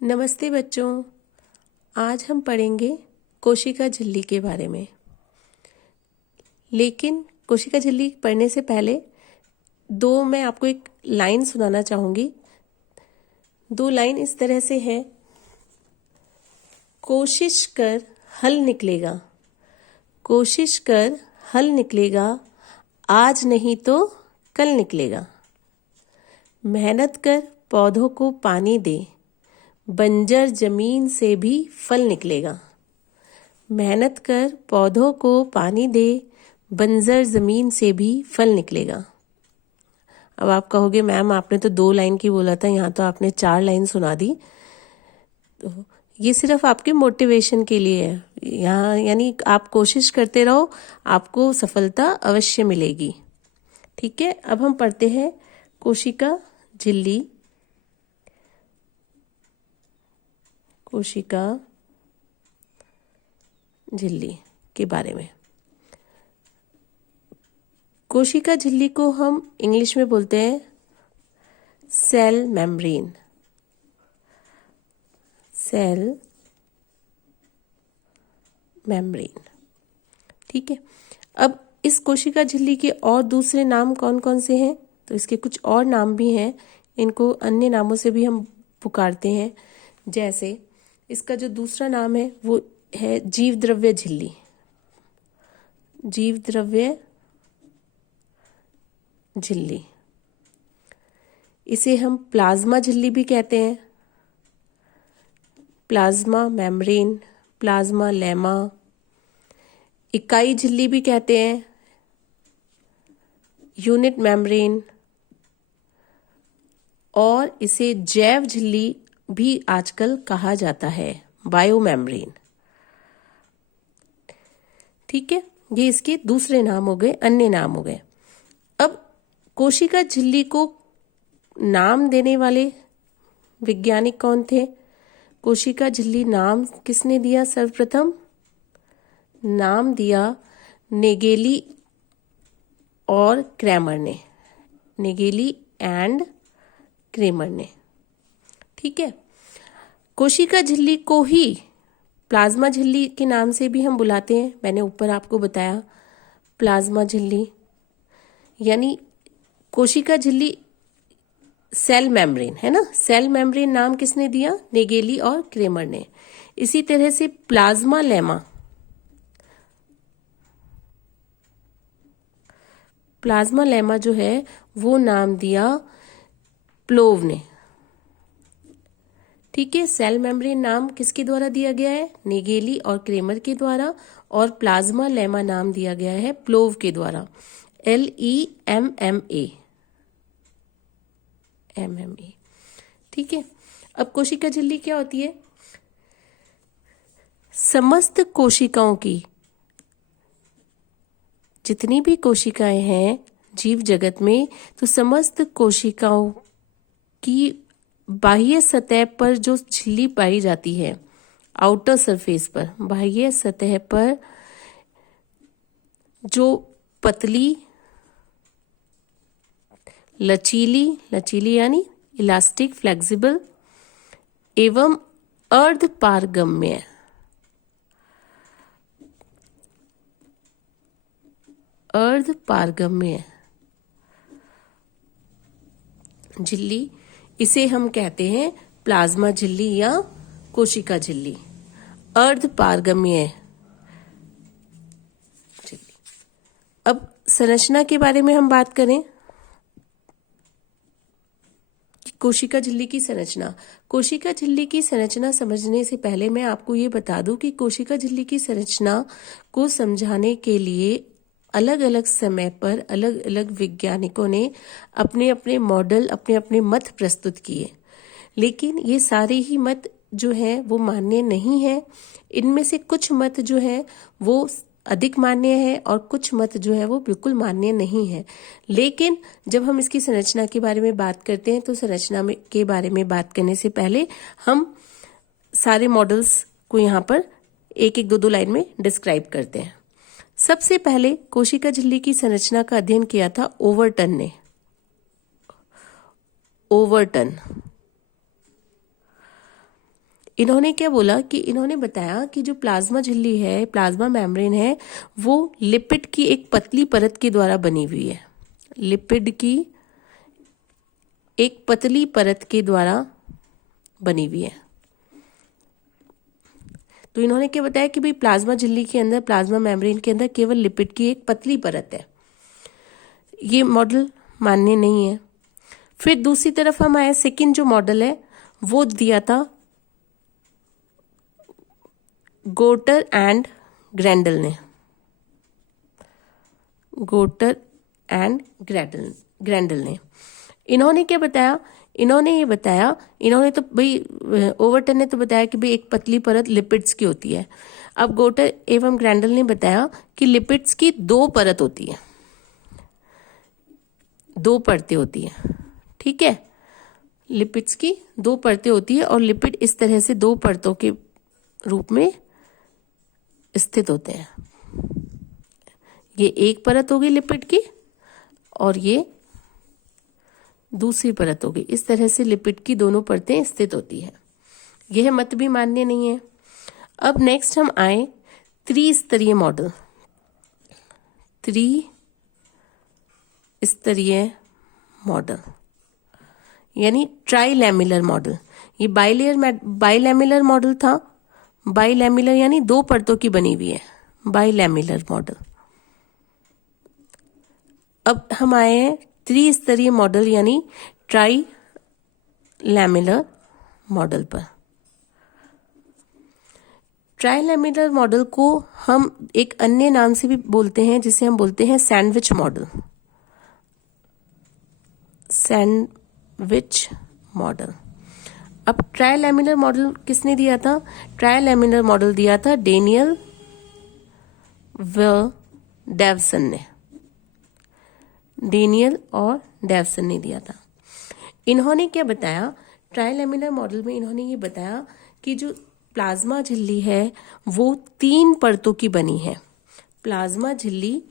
नमस्ते बच्चों। आज हम पढ़ेंगे कोशिका झिल्ली के बारे में। लेकिन कोशिका झिल्ली पढ़ने से पहले मैं आपको एक लाइन सुनाना चाहूँगी। 2 लाइन इस तरह से है। कोशिश कर हल निकलेगा, कोशिश कर हल निकलेगा, आज नहीं तो कल निकलेगा। मेहनत कर पौधों को पानी दे, बंजर जमीन से भी फल निकलेगा। मेहनत कर पौधों को पानी दे, बंजर जमीन से भी फल निकलेगा। अब आप कहोगे मैम आपने तो 2 लाइन की बोला था, यहाँ तो आपने 4 लाइन सुना दी। तो ये सिर्फ आपके मोटिवेशन के लिए है। यहाँ यानी आप कोशिश करते रहो, आपको सफलता अवश्य मिलेगी। ठीक है, अब हम पढ़ते हैं कोशिका झिल्ली। कोशिका झिल्ली के बारे में। कोशिका झिल्ली को हम इंग्लिश में बोलते हैं सेल मेम्ब्रेन। सेल मेम्ब्रेन, ठीक है। अब इस कोशिका झिल्ली के और दूसरे नाम कौन कौन से हैं? तो इसके कुछ और नाम भी हैं, इनको अन्य नामों से भी हम पुकारते हैं। जैसे इसका जो दूसरा नाम है वो है जीव द्रव्य झिल्ली। जीव द्रव्य झिल्ली, इसे हम प्लाज्मा झिल्ली भी कहते हैं। प्लाज्मा मेम्ब्रेन, प्लाज्मा लेमा, इकाई झिल्ली भी कहते हैं, यूनिट मेम्ब्रेन, और इसे जैव झिल्ली भी आजकल कहा जाता है, बायो मेम्ब्रेन। ठीक है, ये इसके दूसरे नाम हो गए, अन्य नाम हो गए। अब कोशिका झिल्ली को नाम देने वाले वैज्ञानिक कौन थे? कोशिका झिल्ली नाम किसने दिया? सर्वप्रथम नाम दिया नेगेली और क्रेमर ने। नेगेली एंड क्रेमर ने, ठीक है। कोशिका झिल्ली को ही प्लाज्मा झिल्ली के नाम से भी हम बुलाते हैं। मैंने ऊपर आपको बताया प्लाज्मा झिल्ली, यानी कोशिका झिल्ली सेल मेम्ब्रेन है ना। सेल मेम्ब्रेन नाम किसने दिया? नेगेली और क्रेमर ने। इसी तरह से प्लाज्मा लेमा, प्लाज्मा लेमा जो है वो नाम दिया प्लोव ने। ठीक है, सेल मेम्ब्रेन नाम किसके द्वारा दिया गया है? नेगेली और क्रेमर के द्वारा। और प्लाज्मा लेमा नाम दिया गया है प्लोव के द्वारा, LEMMA। ठीक है। अब कोशिका झिल्ली क्या होती है? समस्त कोशिकाओं की, जितनी भी कोशिकाएं हैं जीव जगत में, तो समस्त कोशिकाओं की बाह्य सतह पर जो झिल्ली पाई जाती है, आउटर सरफेस पर, बाह्य सतह पर जो पतली, लचीली यानी इलास्टिक, फ्लेक्सिबल एवं अर्धपारगम्य झिल्ली, इसे हम कहते हैं प्लाज्मा झिल्ली या कोशिका झिल्ली। अर्धपारगम्य झिल्ली। अब संरचना के बारे में हम बात करें। कोशिका झिल्ली की संरचना। कोशिका झिल्ली की संरचना समझने से पहले मैं आपको ये बता दूं कि कोशिका झिल्ली की संरचना को समझाने के लिए अलग अलग समय पर अलग अलग वैज्ञानिकों ने अपने अपने मॉडल, अपने अपने मत प्रस्तुत किए। लेकिन ये सारे ही मत जो हैं वो मान्य नहीं है। इनमें से कुछ मत जो है वो अधिक मान्य है और कुछ मत जो है वो बिल्कुल मान्य नहीं है। लेकिन जब हम इसकी संरचना के बारे में बात करते हैं तो संरचना के बारे में बात करने से पहले हम सारे मॉडल्स को यहाँ पर एक एक दो लाइन में डिस्क्राइब करते हैं। सबसे पहले कोशिका झिल्ली की संरचना का अध्ययन किया था ओवरटन ने। ओवरटन इन्होंने क्या बोला कि इन्होंने बताया कि जो प्लाज्मा झिल्ली है, प्लाज्मा मेम्ब्रेन है, वो लिपिड की एक पतली परत के द्वारा बनी हुई है। लिपिड की एक पतली परत के द्वारा बनी हुई है। तो इन्होंने क्या बताया कि भाई प्लाज्मा झिल्ली के अंदर, प्लाज्मा मेम्ब्रेन के अंदर केवल लिपिड की एक पतली परत है। ये मॉडल मान्य नहीं है। फिर दूसरी तरफ हम आए, सेकंड जो मॉडल है वो दिया था गोटर एंड ग्रैंडल ने। गोटर एंड ग्रैंडल ने इन्होंने क्या बताया, इन्होंने ये बताया, इन्होंने तो भाई ओवरटन ने तो बताया कि भाई एक पतली परत लिपिड्स की होती है। अब गोटर एवं ग्रैंडल ने बताया कि लिपिड्स की दो परत होती है, दो परतें होती है। ठीक है, लिपिड्स की दो परतें होती है और लिपिड इस तरह से दो परतों के रूप में स्थित होते हैं। ये एक परत होगी लिपिड की और ये दूसरी परत होगी। इस तरह से लिपिड की दोनों परतें स्थित होती है। यह मत भी मान्य नहीं है। अब नेक्स्ट हम आए त्रिस्तरीय मॉडल। त्रिस्तरीय मॉडल यानी ट्राइलैमिलर मॉडल। ये बाइलैमिलर मॉडल था। बाइलैमिलर यानी दो परतों की बनी हुई है, बाइलैमिलर मॉडल। अब हम आए हैं त्रिस्तरीय मॉडल यानी ट्राइलैमिलर मॉडल पर। ट्राइलैमिलर मॉडल को हम एक अन्य नाम से भी बोलते हैं, जिसे हम बोलते हैं सैंडविच मॉडल। Sandwich model. अब ट्राइलैमिलर मॉडल किसने दिया था? ट्राइलैमिलर मॉडल दिया था डेनियल व डेवसन ने। डेनियल और डेवसन ने दिया था। इन्होंने क्या बताया, ट्राइलैमिलर मॉडल में इन्होंने ये बताया कि जो प्लाज्मा झिल्ली है वो तीन परतों की बनी है। प्लाज्मा झिल्ली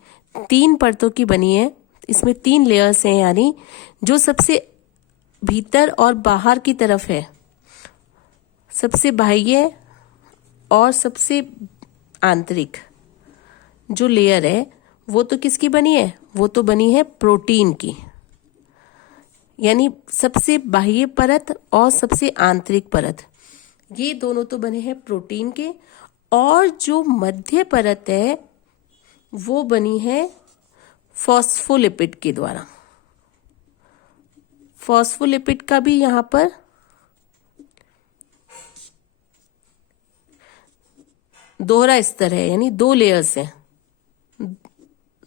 तीन परतों की बनी है। इसमें तीन लेयर्स हैं, यानी जो सबसे भीतर और बाहर की तरफ है, सबसे बाह्य और सबसे आंतरिक जो लेयर है वो तो किसकी बनी है? वो तो बनी है प्रोटीन की। यानी सबसे बाह्य परत और सबसे आंतरिक परत, ये दोनों तो बने हैं प्रोटीन के। और जो मध्य परत है वो बनी है फॉस्फोलिपिड के द्वारा। फॉस्फोलिपिड का भी यहां पर दोहरा स्तर है, यानी दो लेयर्स हैं,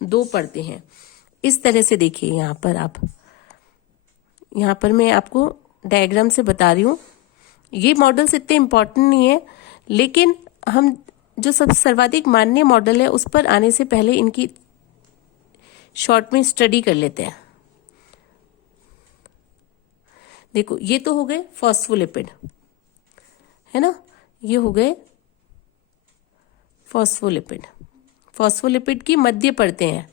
दो परतें हैं। इस तरह से देखिए यहां पर आप, यहां पर मैं आपको डायग्राम से बता रही हूं। ये मॉडल्स इतने इंपॉर्टेंट नहीं है, लेकिन हम जो सब सर्वाधिक मान्य मॉडल है उस पर आने से पहले इनकी शॉर्ट में स्टडी कर लेते हैं। देखो ये तो हो गए फॉस्फोलिपिड, है ना, ये हो गए फॉस्फोलिपिड। फॉस्फोलिपिड की मध्य परतें हैं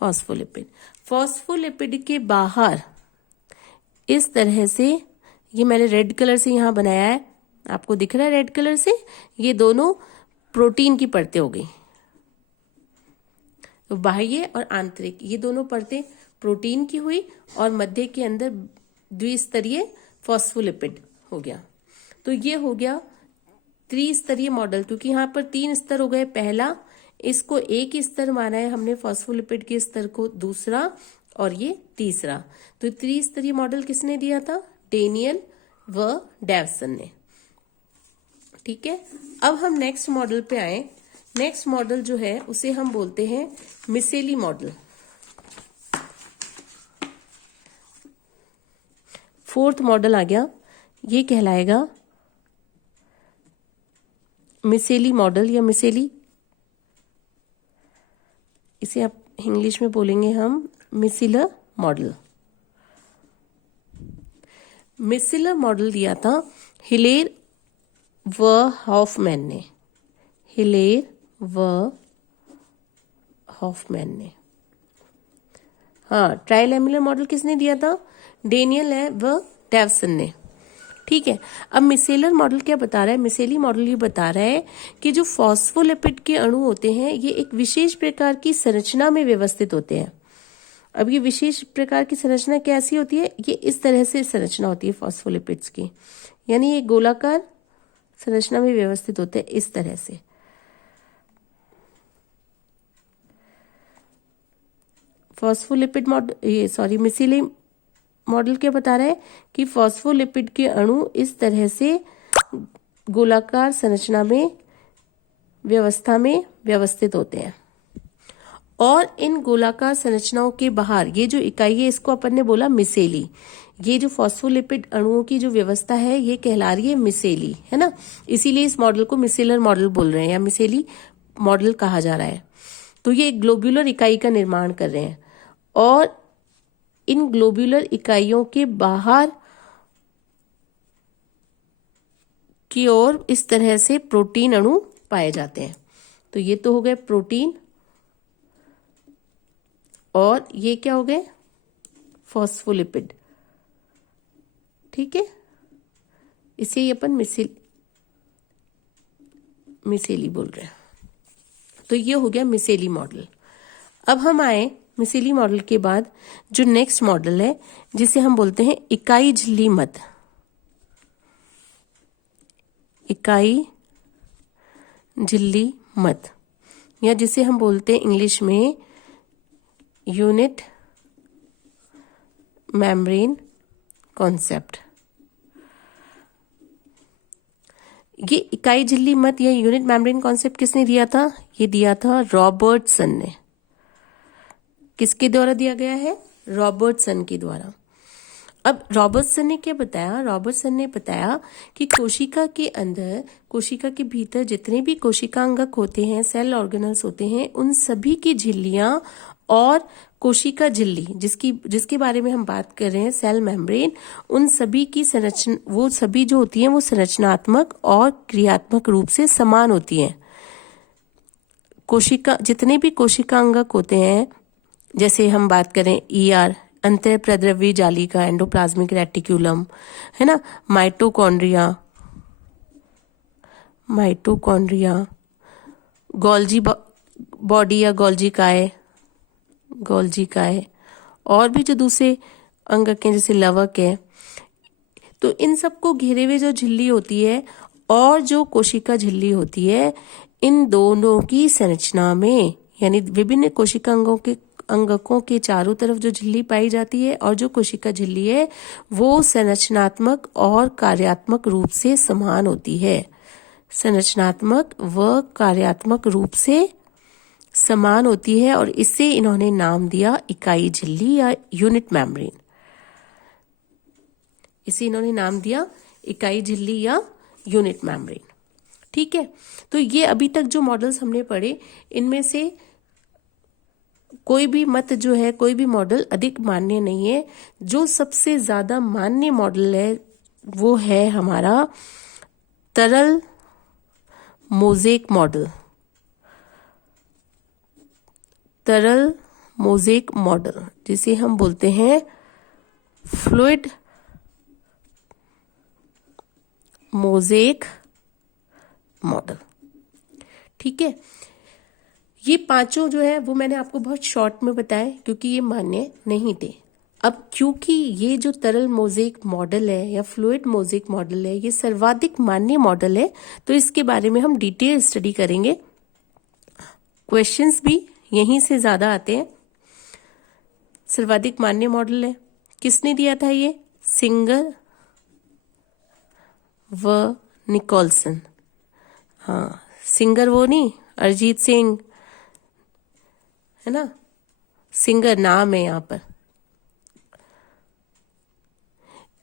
फॉस्फोलिपिड। फॉस्फोलिपिड के बाहर इस तरह से, ये मैंने रेड कलर से यहां बनाया है, आपको दिख रहा है रेड कलर से, ये दोनों प्रोटीन की परतें हो गई। तो बाह्य और आंतरिक ये दोनों परतें प्रोटीन की हुई और मध्य के अंदर द्विस्तरीय फॉस्फोलिपिड हो गया। तो ये हो गया त्रिस्तरीय मॉडल, क्योंकि यहाँ पर तीन स्तर हो गए। पहला, इसको एक ही स्तर माना है हमने, फॉस्फोलिपिड के स्तर को दूसरा, और ये तीसरा। तो त्रिस्तरीय मॉडल किसने दिया था? डेनियल व डेवसन ने। ठीक है, अब हम नेक्स्ट मॉडल पे आए। नेक्स्ट मॉडल जो है उसे हम बोलते हैं मिसेली मॉडल। फोर्थ मॉडल आ गया, ये कहलाएगा मिसेली मॉडल या मिसेली, इसे आप इंग्लिश में बोलेंगे हम मिसिलर मॉडल। मिसिलर मॉडल दिया था हिलेर व हॉफमैन ने। हिलेर व हॉफमैन ने। हाँ, ट्राइलैमिलर मॉडल किसने दिया था? डेनियल है व डेवसन ने। ठीक है। अब मिसेलर मॉडल क्या बता रहा है? मिसेली मॉडल ये बता रहा है कि जो फॉस्फोलिपिड के अणु होते हैं ये एक विशेष प्रकार की संरचना में व्यवस्थित होते हैं। अब ये विशेष प्रकार की संरचना कैसी होती है? ये इस तरह से संरचना होती है फॉस्फोलिपिड्स की, यानी ये गोलाकार संरचना में व्यवस्थित होते हैं इस तरह से। फॉस्फोलिपिड मॉडल मिसेली मॉडल क्या बता रहा है कि फॉस्फोलिपिड के अणु इस तरह से गोलाकार संरचना में व्यवस्था में व्यवस्थित होते हैं, और इन गोलाकार संरचनाओं के बाहर ये जो इकाई है इसको अपन ने बोला मिसेली। ये जो फॉस्फोलिपिड अणुओं की जो व्यवस्था है ये कहला रही है मिसेली, है ना। इसीलिए इस मॉडल को मिसेलर मॉडल बोल रहे हैं या मिसेली मॉडल कहा जा रहा है। तो ये ग्लोब्यूलर इकाई का निर्माण कर रहे हैं, और इन ग्लोब्यूलर इकाइयों के बाहर की ओर इस तरह से प्रोटीन अणु पाए जाते हैं। तो ये तो हो गए प्रोटीन, और ये क्या हो गए? फॉस्फोलिपिड। ठीक है, इसे ही अपन मिसेली बोल रहे हैं। तो ये हो गया मिसेली मॉडल। अब हम आए मिसेली मॉडल के बाद जो नेक्स्ट मॉडल है जिसे हम बोलते हैं इकाई झिल्ली मत। इकाई झिल्ली मत, या जिसे हम बोलते हैं इंग्लिश में यूनिट मेम्ब्रेन कॉन्सेप्ट। ये इकाई झिल्ली मत या यूनिट मेम्ब्रेन कॉन्सेप्ट किसने दिया था? ये दिया था रॉबर्टसन ने। किसके द्वारा दिया गया है? रॉबर्टसन के द्वारा। अब रॉबर्टसन ने क्या बताया? रॉबर्टसन ने बताया कि कोशिका के अंदर, कोशिका के भीतर जितने भी कोशिकांगक होते हैं, सेल ऑर्गेनल्स होते हैं, उन सभी की झिल्लियां और कोशिका झिल्ली जिसके बारे में हम बात कर रहे हैं, सेल मेम्ब्रेन, उन सभी की संरचना, वो सभी जो होती हैं वो संरचनात्मक और क्रियात्मक रूप से समान होती हैं। कोशिका, जितने भी कोशिकांगक होते हैं, जैसे हम बात करें ईआर, अंतःप्रद्रव्य जालिका, एंडोप्लाज्मिक रेटिक्यूलम, है ना, माइटोकॉन्ड्रिया, गोल्जी बॉडी या गोल्जी काय, और भी जो दूसरे अंगक हैं जैसे लवक है, तो इन सबको घेरे हुए जो झिल्ली होती है और जो कोशिका झिल्ली होती है, इन दोनों की संरचना में, यानी विभिन्न कोशिका अंगकों के चारों तरफ जो झिल्ली पाई जाती है और जो कोशिका झिल्ली है वो संरचनात्मक और कार्यात्मक रूप से समान होती है। संरचनात्मक व कार्यात्मक रूप से समान होती है, और इससे इन्होंने नाम दिया इकाई झिल्ली या यूनिट मेम्ब्रेन। इसे इन्होंने नाम दिया इकाई झिल्ली या यूनिट मेम्ब्रेन। ठीक है, तो ये अभी तक जो मॉडल्स हमने पढ़े, इनमें से कोई भी मत जो है, कोई भी मॉडल अधिक मान्य नहीं है। जो सबसे ज्यादा मान्य मॉडल है वो है हमारा तरल मोज़ेक मॉडल। तरल मोज़ेक मॉडल, जिसे हम बोलते हैं फ्लूइड मोज़ेक मॉडल। ठीक है, ये पांचों जो है वो मैंने आपको बहुत शॉर्ट में बताया क्योंकि ये मान्य नहीं थे। अब क्योंकि ये जो तरल मोज़ेक मॉडल है या फ्लूइड मोज़ेक मॉडल है, ये सर्वाधिक मान्य मॉडल है, तो इसके बारे में हम डिटेल स्टडी करेंगे। क्वेश्चंस भी यहीं से ज्यादा आते हैं। सर्वाधिक मान्य मॉडल है, किसने दिया था ये? सिंगर व निकोलसन। हाँ, सिंगर वो नहीं, अरिजीत सिंह, है ना, सिंगर नाम है यहाँ पर।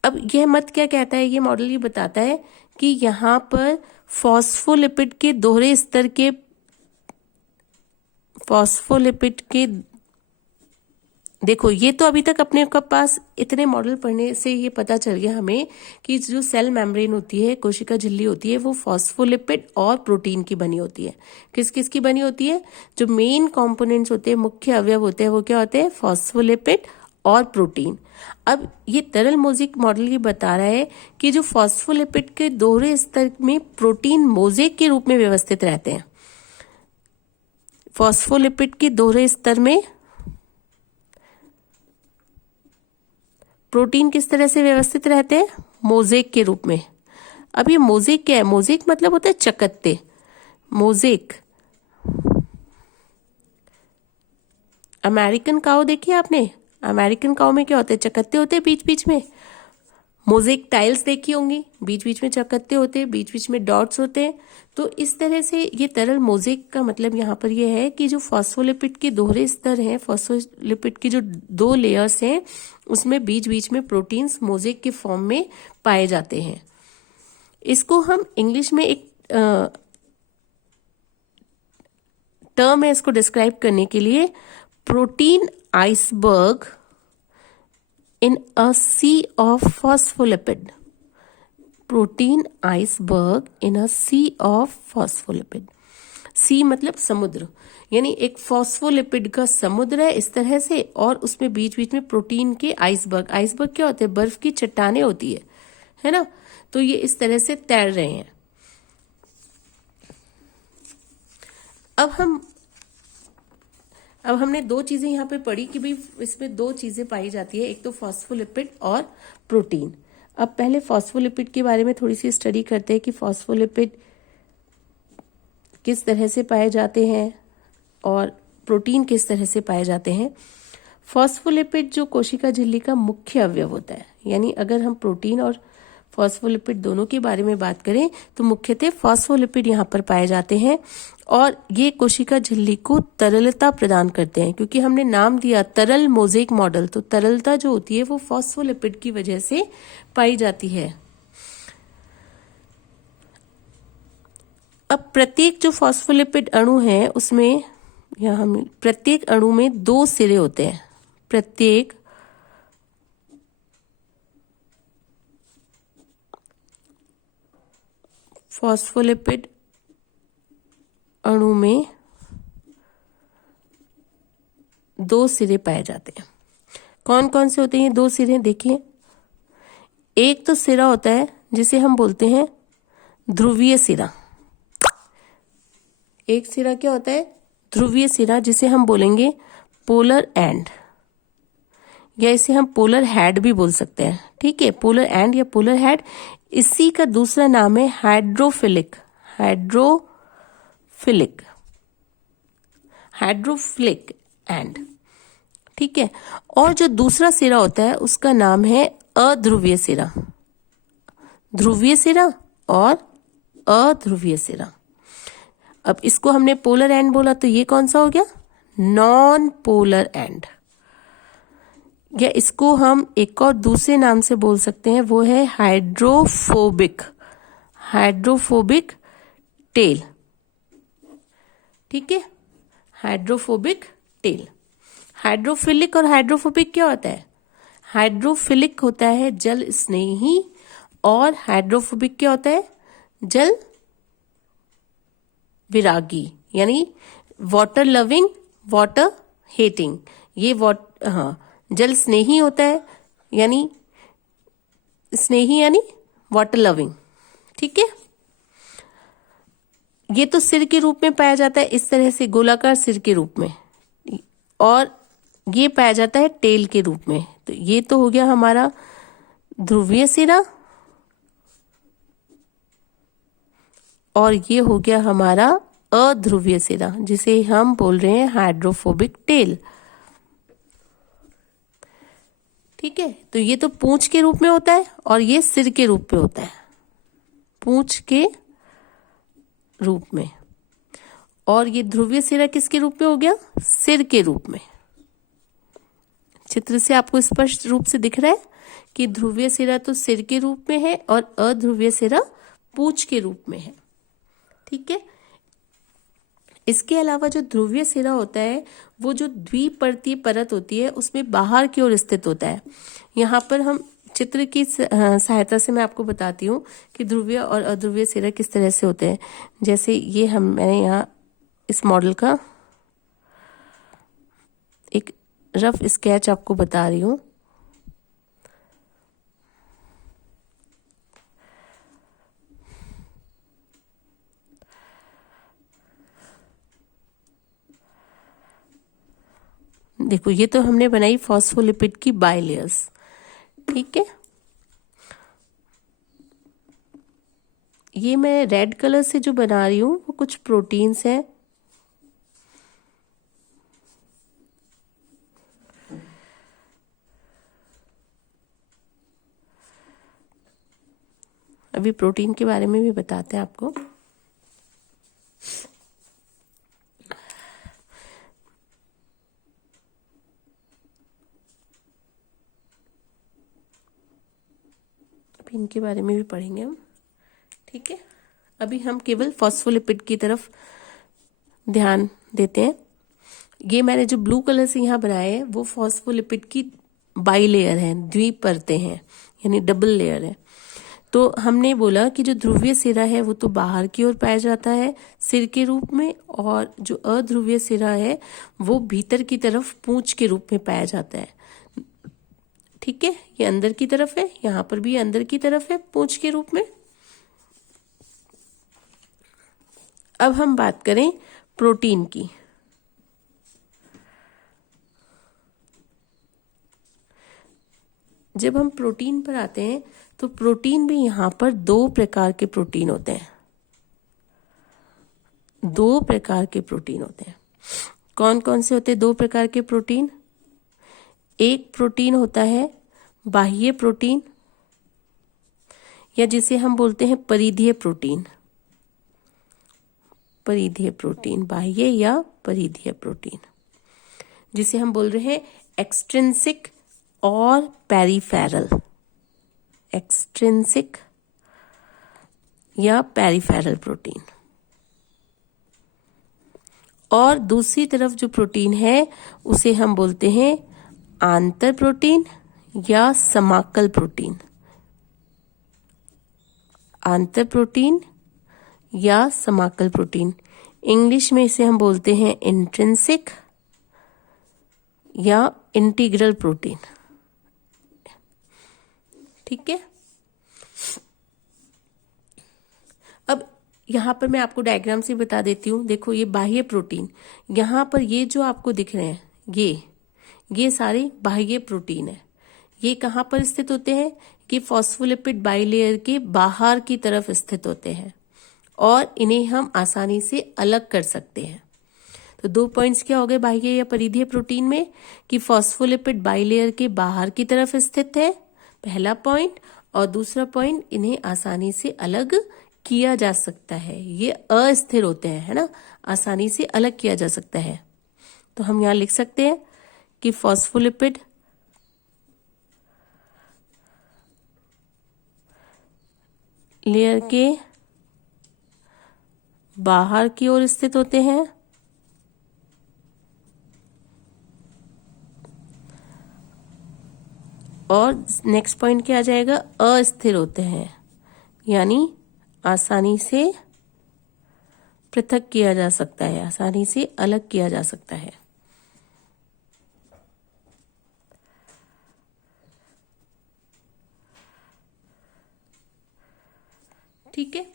अब यह मत क्या कहता है? ये मॉडल ये बताता है कि यहाँ पर फॉस्फोलिपिड के दोहरे स्तर के देखो, ये तो अभी तक अपने पास इतने मॉडल पढ़ने से ये पता चल गया हमें कि जो सेल मेम्ब्रेन होती है, कोशिका झिल्ली होती है, वो फॉस्फोलिपिड और प्रोटीन की बनी होती है। किस किस की बनी होती है? जो मेन कंपोनेंट्स होते हैं, मुख्य अवयव होते हैं, वो क्या होते हैं? फॉस्फोलिपिड और प्रोटीन। अब ये तरल मोज़ेक मॉडल ये बता रहा है कि जो फॉस्फोलिपिड के दोहरे स्तर में प्रोटीन मोज़ेक के रूप में व्यवस्थित रहते हैं। फॉस्फोलिपिड के दोहरे स्तर में प्रोटीन किस तरह से व्यवस्थित रहते हैं? मोज़ेक के रूप में। अब ये मोज़ेक क्या है? मोज़ेक मतलब होता है चकत्ते। मोज़ेक, अमेरिकन काऊ देखिए आपने, अमेरिकन काऊ में क्या होते हैं? चकत्ते होते हैं बीच बीच में। मोज़ेक टाइल्स देखी होंगी, बीच बीच में चकत्ते होते हैं, बीच बीच में डॉट्स होते हैं। तो इस तरह से ये तरल मोज़ेक का मतलब यहाँ पर ये है कि जो फॉस्फोलिपिड के दोहरे स्तर हैं, फॉस्फोलिपिड की जो 2 लेयर्स हैं, उसमें बीच बीच में प्रोटीन्स मोज़ेक के फॉर्म में पाए जाते हैं। इसको हम इंग्लिश में एक टर्म है इसको डिस्क्राइब करने के लिए, protein iceberg in a sea of phospholipid. Protein iceberg in a sea of phospholipid. Sea मतलब समुद्र, यानी एक फॉस्फोलिपिड का समुद्र है इस तरह से, और उसमें बीच बीच में प्रोटीन के आइसबर्ग। आइसबर्ग क्या होते हैं? बर्फ की चट्टानें होती है ना। तो ये इस तरह से तैर रहे हैं। अब हमने 2 चीजें यहाँ पे पढ़ी कि भाई इसमें 2 चीजें पाई जाती है, एक तो फॉस्फोलिपिड और प्रोटीन। अब पहले फॉस्फोलिपिड के बारे में थोड़ी सी स्टडी करते हैं कि फॉस्फोलिपिड किस तरह से पाए जाते हैं और प्रोटीन किस तरह से पाए जाते हैं। फॉस्फोलिपिड जो कोशिका झिल्ली का मुख्य अवयव होता है, यानी अगर हम प्रोटीन और फॉस्फोलिपिड दोनों के बारे में बात करें तो मुख्यतः फॉस्फोलिपिड यहाँ पर पाए जाते हैं, और ये कोशिका झिल्ली को तरलता प्रदान करते हैं। क्योंकि हमने नाम दिया तरल मोज़ेक मॉडल, तो तरलता जो होती है वो फॉस्फोलिपिड की वजह से पाई जाती है। अब प्रत्येक जो फॉस्फोलिपिड अणु है उसमें प्रत्येक अणु में 2 सिरे होते हैं। प्रत्येक फॉस्फोलिपिड अणु में 2 सिरे पाए जाते हैं। कौन कौन से होते हैं ये 2 सिरे? देखिए, एक तो सिरा होता है जिसे हम बोलते हैं ध्रुवीय सिरा। एक सिरा क्या होता है? ध्रुवीय सिरा, जिसे हम बोलेंगे पोलर एंड, या इसे हम पोलर हेड भी बोल सकते हैं। ठीक है, पोलर एंड या पोलर हेड। इसी का दूसरा नाम है हाइड्रोफिलिक। Hydrophilic and. ठीक है, और जो दूसरा सिरा होता है उसका नाम है अध्रुवीय सिरा। ध्रुवीय सिरा और अध्रुवीय सिरा। अब इसको हमने पोलर एंड बोला, तो ये कौन सा हो गया? Non polar and. या इसको हम एक और दूसरे नाम से बोल सकते हैं, वो है हाइड्रोफोबिक टेल। ठीक है, हाइड्रोफोबिक टेल। हाइड्रोफिलिक और हाइड्रोफोबिक क्या होता है? हाइड्रोफिलिक होता है जल स्नेही, और हाइड्रोफोबिक क्या होता है? जल विरागी, यानी वाटर लविंग, वाटर हेटिंग। ये जल स्नेही होता है, यानी स्नेही यानी वाटर लविंग। ठीक है, ये तो सिर के रूप में पाया जाता है, इस तरह से गोलाकार सिर के रूप में, और ये पाया जाता है टेल के रूप में। तो ये तो हो गया हमारा ध्रुवीय सिरा, और ये हो गया हमारा अध्रुवीय सिरा, जिसे हम बोल रहे हैं हाइड्रोफोबिक टेल। ठीक है, तो ये तो पूंछ के रूप में होता है और ये सिर के रूप में होता है, पूंछ के रूप में। और ये ध्रुवीय सिरा किसके रूप में हो गया? सिर के रूप में। चित्र से आपको स्पष्ट रूप से दिख रहा है कि ध्रुवीय सिरा तो सिर के रूप में है और अध्रुवीय सिरा पूंछ के रूप में है। ठीक है, इसके अलावा जो ध्रुवीय सिरा होता है वो जो द्विपर्तीय परत होती है उसमें बाहर की ओर स्थित होता है। यहाँ पर हम चित्र की सहायता से मैं आपको बताती हूँ कि ध्रुवीय और अध्रुवीय सिरा किस तरह से होते हैं। जैसे ये मैंने यहाँ इस मॉडल का एक रफ स्केच आपको बता रही हूँ। देखो ये तो हमने बनाई फॉस्फोलिपिड की बाइलेयर्स, ठीक है। ये मैं रेड कलर से जो बना रही हूँ वो कुछ प्रोटीन्स हैं। अभी प्रोटीन के बारे में भी बताते हैं आपको। अभी इनके बारे में भी पढ़ेंगे हम, ठीक है। अभी हम केवल फॉस्फोलिपिड की तरफ ध्यान देते हैं। ये मैंने जो ब्लू कलर से यहाँ बनाए हैं वो फॉस्फोलिपिड की बाइलेयर है, द्विपरतें हैं, यानी डबल लेयर है। तो हमने बोला कि जो ध्रुवीय सिरा है वो तो बाहर की ओर पाया जाता है सिर के रूप में, और जो अध्रुवीय सिरा है वो भीतर की तरफ पूंछ के रूप में पाया जाता है, ठीक है। ये अंदर की तरफ है, यहाँ पर भी अंदर की तरफ है पूंछ के रूप में। अब हम बात करें प्रोटीन की। जब हम प्रोटीन पर आते हैं तो प्रोटीन भी यहाँ पर दो प्रकार के प्रोटीन होते हैं। दो प्रकार के प्रोटीन होते हैं। कौन कौन से होते हैं दो प्रकार के प्रोटीन? एक प्रोटीन होता है बाह्य प्रोटीन, या जिसे हम बोलते हैं परिधीय प्रोटीन। परिधीय प्रोटीन, बाह्य या परिधीय प्रोटीन, जिसे हम बोल रहे हैं एक्सट्रिंसिक और पेरिफेरल। एक्सट्रिंसिक या पेरिफेरल प्रोटीन। और दूसरी तरफ जो प्रोटीन है उसे हम बोलते हैं आंतर प्रोटीन या समाकल प्रोटीन। आंतर प्रोटीन या समाकल प्रोटीन, इंग्लिश में इसे हम बोलते हैं इंट्रिंसिक या इंटीग्रल प्रोटीन, ठीक है। अब यहां पर मैं आपको डायग्राम से बता देती हूँ। देखो ये बाह्य प्रोटीन, यहां पर ये जो आपको दिख रहे हैं ये सारे बाह्य प्रोटीन है। ये कहाँ पर स्थित होते हैं? कि फॉस्फोलिपिड बाइलेयर के बाहर की तरफ स्थित होते हैं, और इन्हें हम आसानी से अलग कर सकते हैं। तो दो पॉइंट्स क्या हो गए बाह्य या परिधीय प्रोटीन में? कि फॉस्फोलिपिड बाइलेयर के बाहर की तरफ स्थित है, पहला पॉइंट। और दूसरा पॉइंट, इन्हें आसानी से अलग किया जा सकता है। ये अस्थिर होते हैं, है ना, आसानी से अलग किया जा सकता है। तो हम यहां लिख सकते हैं कि फॉस्फोलिपिड लेयर के बाहर की ओर स्थित होते हैं, और नेक्स्ट पॉइंट क्या आ जाएगा? अस्थिर होते हैं, यानी आसानी से पृथक किया जा सकता है, आसानी से अलग किया जा सकता है। ठीक है।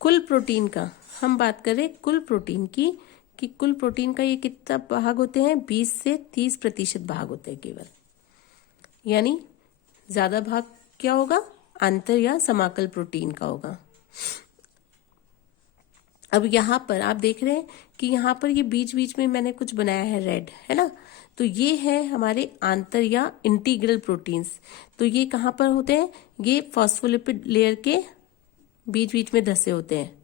कुल प्रोटीन का हम बात करें, कुल प्रोटीन की, कि कुल प्रोटीन का ये कितना भाग होते हैं? 20 से 30% भाग होते हैं केवल, यानी ज्यादा भाग क्या होगा? आंतर या समाकल प्रोटीन का होगा। अब यहाँ पर आप देख रहे हैं कि यहाँ पर ये बीच बीच में मैंने कुछ बनाया है रेड, है ना, तो ये है हमारे आंतर या इंटीग्रल प्रोटीन्स। तो ये कहाँ पर होते हैं? ये फॉस्फोलिपिड लेयर के बीच बीच में धसे होते हैं,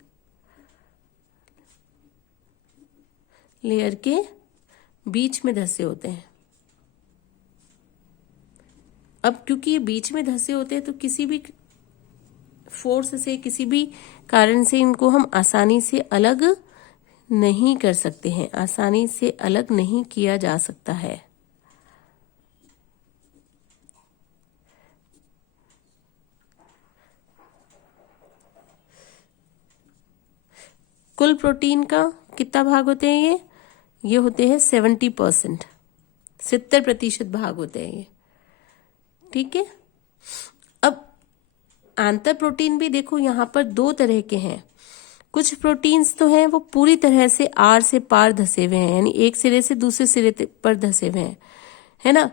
लेयर के बीच में धसे होते हैं। अब क्योंकि ये बीच में धसे होते हैं तो किसी भी फोर्स से, किसी भी कारण से इनको हम आसानी से अलग नहीं कर सकते हैं, आसानी से अलग नहीं किया जा सकता है। कुल प्रोटीन का कितना भाग होते हैं ये होते हैं 70%, 70% भाग होते हैं ये। ठीक है। अब आंतर प्रोटीन भी देखो यहाँ पर दो तरह के हैं। कुछ प्रोटीन्स तो हैं वो पूरी तरह से आर से पार धसे हुए हैं, यानी एक सिरे से दूसरे सिरे पर धसे हुए हैं, है ना।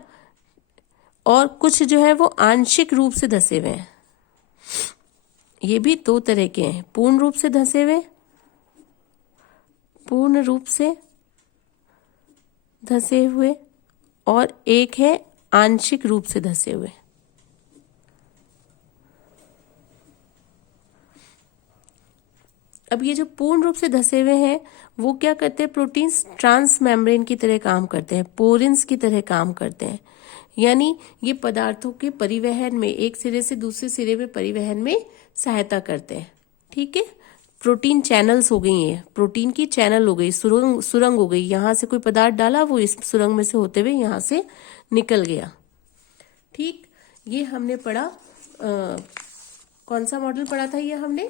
और कुछ जो है वो आंशिक रूप से धसे हुए हैं। ये भी दो तरह के हैं, पूर्ण रूप से धसे हुए, पूर्ण रूप से धसे हुए, और एक है आंशिक रूप से धसे हुए। अब ये जो पूर्ण रूप से धसे हुए हैं वो क्या करते हैं, प्रोटीन्स ट्रांस मेम्ब्रेन की तरह काम करते हैं, पोरिन्स की तरह काम करते हैं, यानी ये पदार्थों के परिवहन में, एक सिरे से दूसरे सिरे में परिवहन में सहायता करते हैं। ठीक है। प्रोटीन चैनल्स हो गई हैं, प्रोटीन की चैनल हो गई, सुरंग हो गई, यहाँ से कोई पदार्थ डाला वो इस सुरंग में से होते हुए यहाँ से निकल गया। ठीक। ये हमने पढ़ा, कौन सा मॉडल पढ़ा था ये हमने,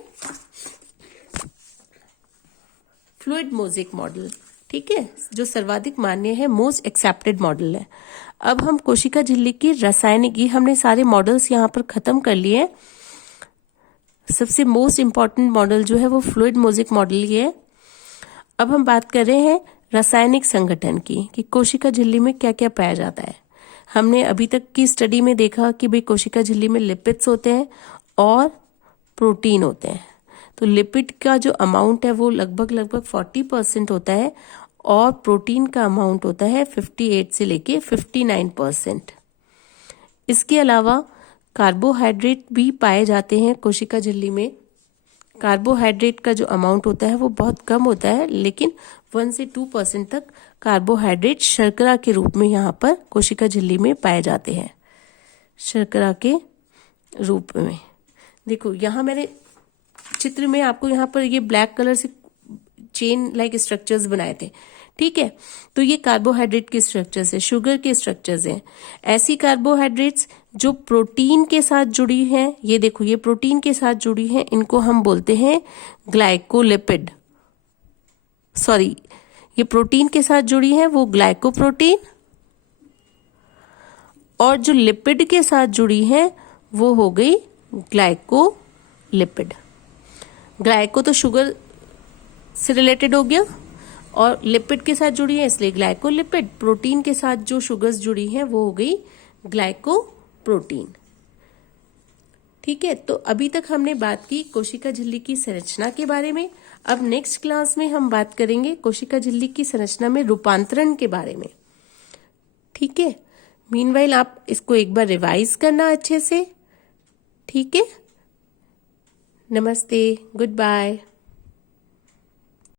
फ्लूइड मोज़ेक मॉडल। ठीक है, जो सर्वाधिक मान्य है, मोस्ट एक्सेप्टेड मॉडल है। अब हम कोशिका झिल्ली की रासायनिक, ये हमने सारे मॉडल्स यहाँ पर खत्म कर लिए। सबसे मोस्ट इंपॉर्टेंट मॉडल जो है वो फ्लूइड मोज़ेक मॉडल ही है। अब हम बात कर रहे हैं रासायनिक संगठन की, कि कोशिका झिल्ली में क्या क्या पाया जाता है। हमने अभी तक की स्टडी में देखा कि भाई कोशिका झिल्ली में लिपिड्स होते हैं और प्रोटीन होते हैं। तो लिपिड का जो अमाउंट है वो लगभग 40% होता है, और प्रोटीन का अमाउंट होता है 58 से लेके 59%। इसके अलावा कार्बोहाइड्रेट भी पाए जाते हैं कोशिका झिल्ली में। कार्बोहाइड्रेट का जो अमाउंट होता है वो बहुत कम होता है, लेकिन 1 से 2% तक कार्बोहाइड्रेट शर्करा के रूप में यहाँ पर कोशिका झिल्ली में पाए जाते हैं, शर्करा के रूप में। देखो यहाँ मैंने चित्र में आपको यहाँ पर ये ब्लैक कलर से चेन लाइक स्ट्रक्चर्स बनाए थे। ठीक है, तो ये कार्बोहाइड्रेट के स्ट्रक्चर्स है, शुगर के स्ट्रक्चर्स हैं। ऐसी कार्बोहाइड्रेट्स जो प्रोटीन के साथ जुड़ी हैं, ये देखो ये प्रोटीन के साथ जुड़ी हैं, इनको हम बोलते हैं ग्लाइकोलिपिड। सॉरी, ये प्रोटीन के साथ जुड़ी है वो ग्लाइकोप्रोटीन, और जो लिपिड के साथ जुड़ी है वो हो गई ग्लाइकोलिपिड। ग्लाइको तो शुगर से रिलेटेड हो गया, और लिपिड के साथ जुड़ी है इसलिए ग्लाइकोलिपिड। प्रोटीन के साथ जो शुगर्स जुड़ी हैं वो हो गई ग्लाइकोप्रोटीन। ठीक है, तो अभी तक हमने बात की कोशिका झिल्ली की संरचना के बारे में। अब नेक्स्ट क्लास में हम बात करेंगे कोशिका झिल्ली की संरचना में रूपांतरण के बारे में। ठीक है, मीनवाइल आप इसको एक बार रिवाइज करना अच्छे से। ठीक है, नमस्ते, गुड बाय।